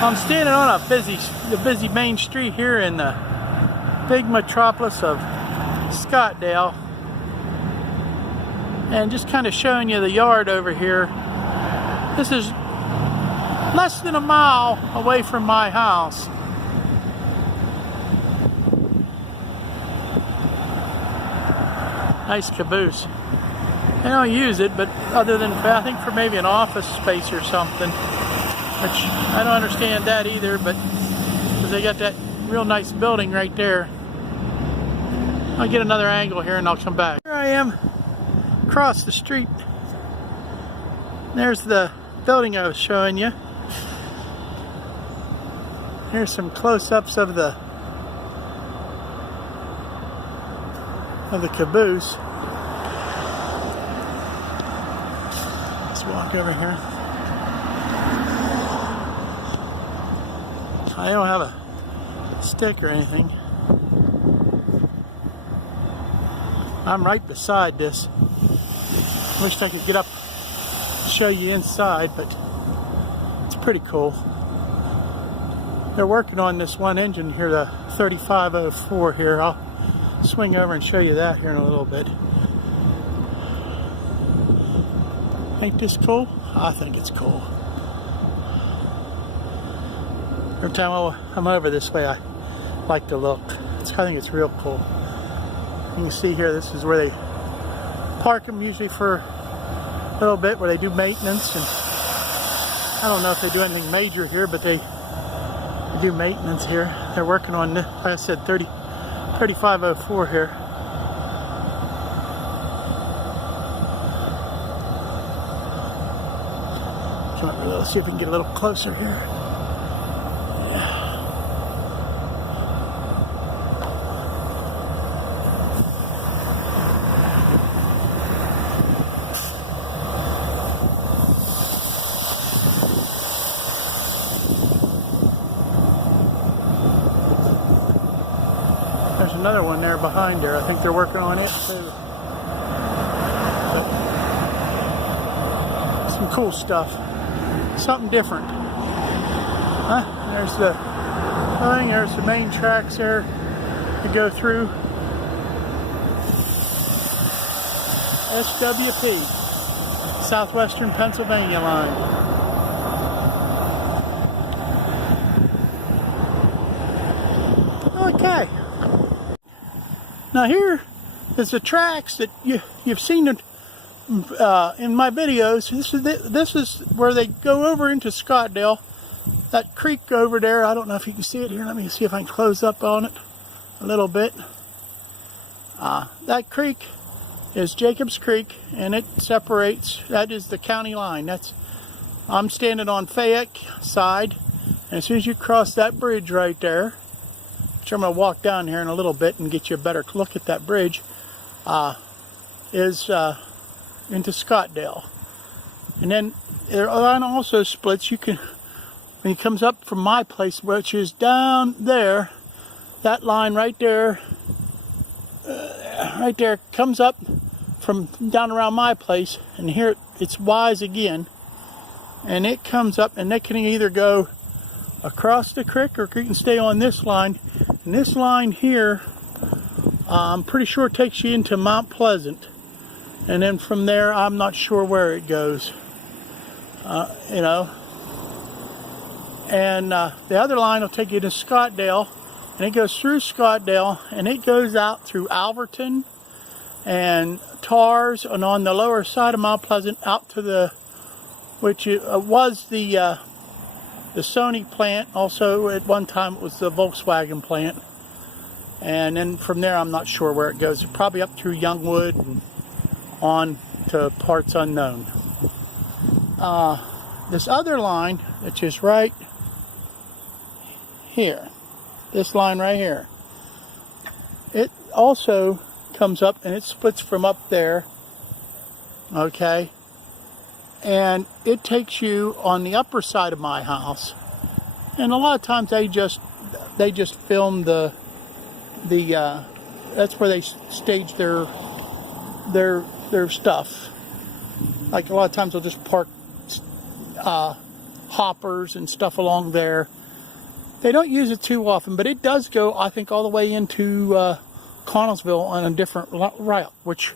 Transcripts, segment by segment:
I'm standing on the busy main street here in the big metropolis of Scottdale, and just kind of showing you the yard over here. This is less than a mile away from my house. Nice caboose. I don't use it, but other than, I think, for maybe an office space or something, which I don't understand that either, but because they got that real nice building right there. I'll get another angle here and I'll come back. Here I am across the street. There's the building I was showing you. Here's some close-ups of the caboose. Let's walk over here. I don't have a stick or anything. I'm right beside this. Wish I could get up and show you inside, but it's pretty cool. They're working on this one engine here, the 3504 here. I'll swing over and show you that here in a little bit. Ain't this cool? I think it's cool. Every time I'm over this way, I like to look. I think it's real cool. You can see here, this is where they park them usually for a little bit, where they do maintenance. And I don't know if they do anything major here, but they do maintenance here. They're working on, like I said, 3504 here. Let's see if we can get a little closer here. There's another one there behind there. I think they're working on it too. But some cool stuff. Something different. There's the thing. There's the main tracks there to go through. SWP, Southwestern Pennsylvania line. Okay. Now here is the tracks that you've seen in my videos. This is where they go over into Scottdale. That creek over there, I don't know if you can see it here. Let me see if I can close up on it a little bit. That creek is Jacobs Creek, and it separates. That is the county line. I'm standing on Fayette side, and as soon as you cross that bridge right there, which I'm going to walk down here in a little bit and get you a better look at that bridge, is into Scottdale. And then the line also splits. You can, when it comes up from my place, which is down there, that line right there comes up from down around my place, and here it's wise again, and it comes up, and they can either go across the creek or you can stay on this line. And this line here, I'm pretty sure it takes you into Mount Pleasant, and then from there I'm not sure where it goes. You know, and the other line will take you to Scottdale, and it goes through Scottdale, and it goes out through Alverton and Tars, and on the lower side of Mount Pleasant out to the, which was the Sony plant. Also at one time it was the Volkswagen plant, and then from there I'm not sure where it goes. Probably up through Youngwood and on to parts unknown. This other line, which is right here, this line right here, it also comes up and it splits from up there, okay, and it takes you on the upper side of my house. And a lot of times they just film the that's where they stage their stuff. Like a lot of times they'll just park hoppers and stuff along there. They don't use it too often, but it does go, I think, all the way into Connellsville on a different route, which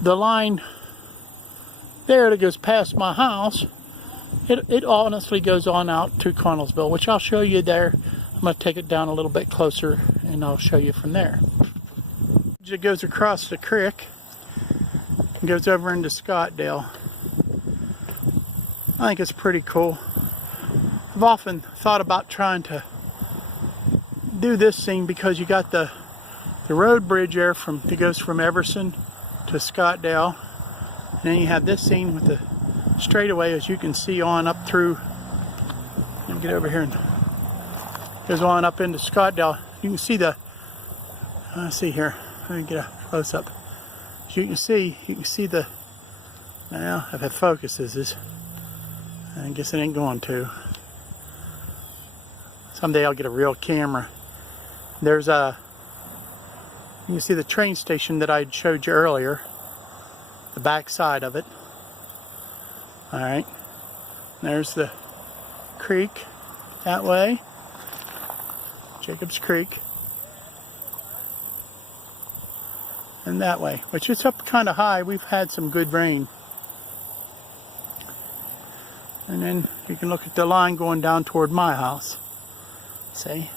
the line there that goes past my house, it honestly goes on out to Connellsville, which I'll show you there. I'm going to take it down a little bit closer and I'll show you from there. It goes across the creek and goes over into Scottdale. I think it's pretty cool. I've often thought about trying to do this scene because you got the road bridge there that goes from Everson to Scottdale, and then you have this scene with the straightaway, as you can see, on up through. Let me get over here, and goes on up into Scottdale. You can see let's see here. Let me get a close up. As you can see the. Now, if it focuses, I guess it ain't going to. Someday I'll get a real camera. There's you can see the train station that I showed you earlier, the back side of it. Alright, there's the creek that way, Jacobs Creek, and that way, which is up kind of high. We've had some good rain. And then you can look at the line going down toward my house. See?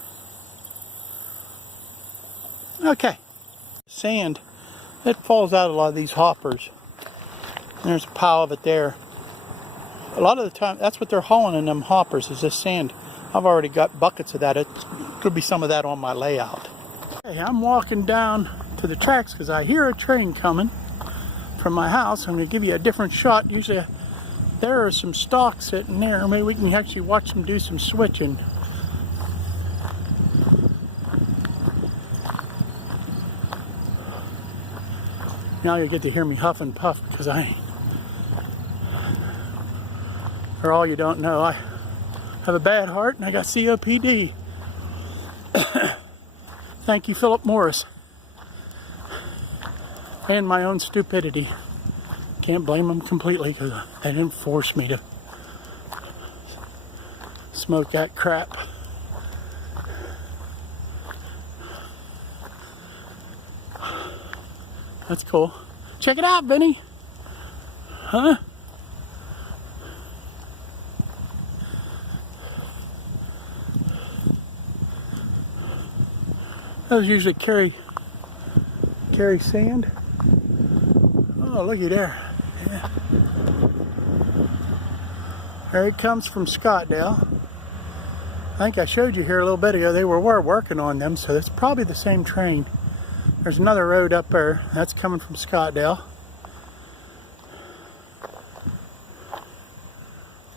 Okay. Sand. It falls out a lot of these hoppers. There's a pile of it there. A lot of the time, that's what they're hauling in them hoppers, is this sand. I've already got buckets of that. It could be some of that on my layout. Okay, I'm walking down to the tracks because I hear a train coming from my house. I'm going to give you a different shot. Usually there are some stalks sitting there. Maybe we can actually watch them do some switching. Now you get to hear me huff and puff because for all you don't know, I have a bad heart and I got COPD. Thank you, Philip Morris. And my own stupidity. Can't blame them completely because they didn't force me to smoke that crap. That's cool. Check it out, Vinny. Huh? Those usually carry sand. Oh, looky there. Yeah. There it comes from Scottdale. I think I showed you here a little bit ago. They were working on them, so that's probably the same train. There's another road up there. That's coming from Scottdale.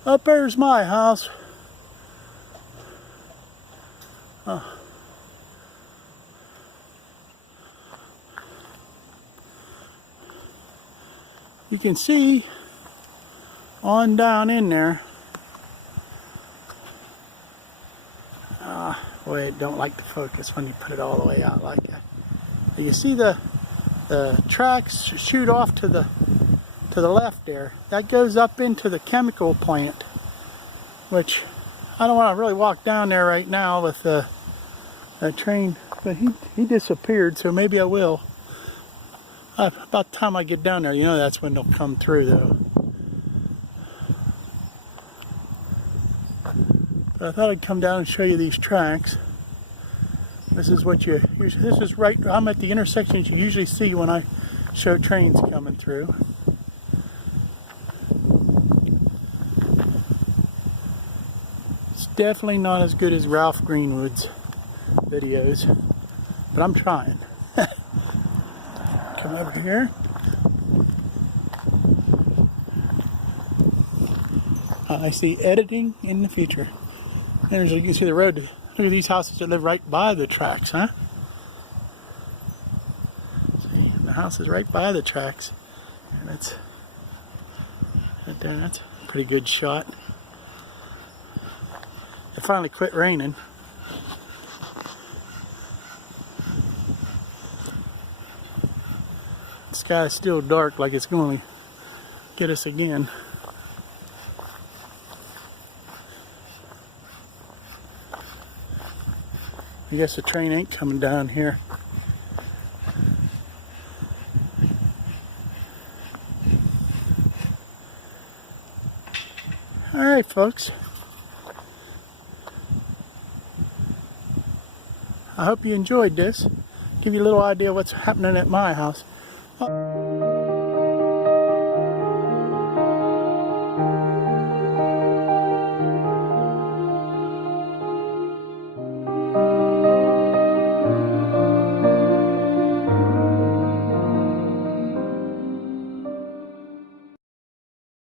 Up there's my house. Oh. You can see on down in there. Boy, it don't like to focus when you put it all the way out like that. You see the tracks shoot off to the left there. That goes up into the chemical plant, which I don't want to really walk down there right now with the train, but he disappeared, so maybe I will. About the time I get down there, you know that's when they'll come through though. But I thought I'd come down and show you these tracks. This is what this is right, I'm at the intersections you usually see when I show trains coming through. It's definitely not as good as Ralph Greenwood's videos, but I'm trying. Come over here. I see editing in the future. There's, you can see the road. Look at these houses that live right by the tracks, huh? See, the house is right by the tracks. And that's right there. That's a pretty good shot. It finally quit raining. The sky is still dark, like it's going to get us again. I guess the train ain't coming down here. Alright folks, I hope you enjoyed this. Give you a little idea what's happening at my house.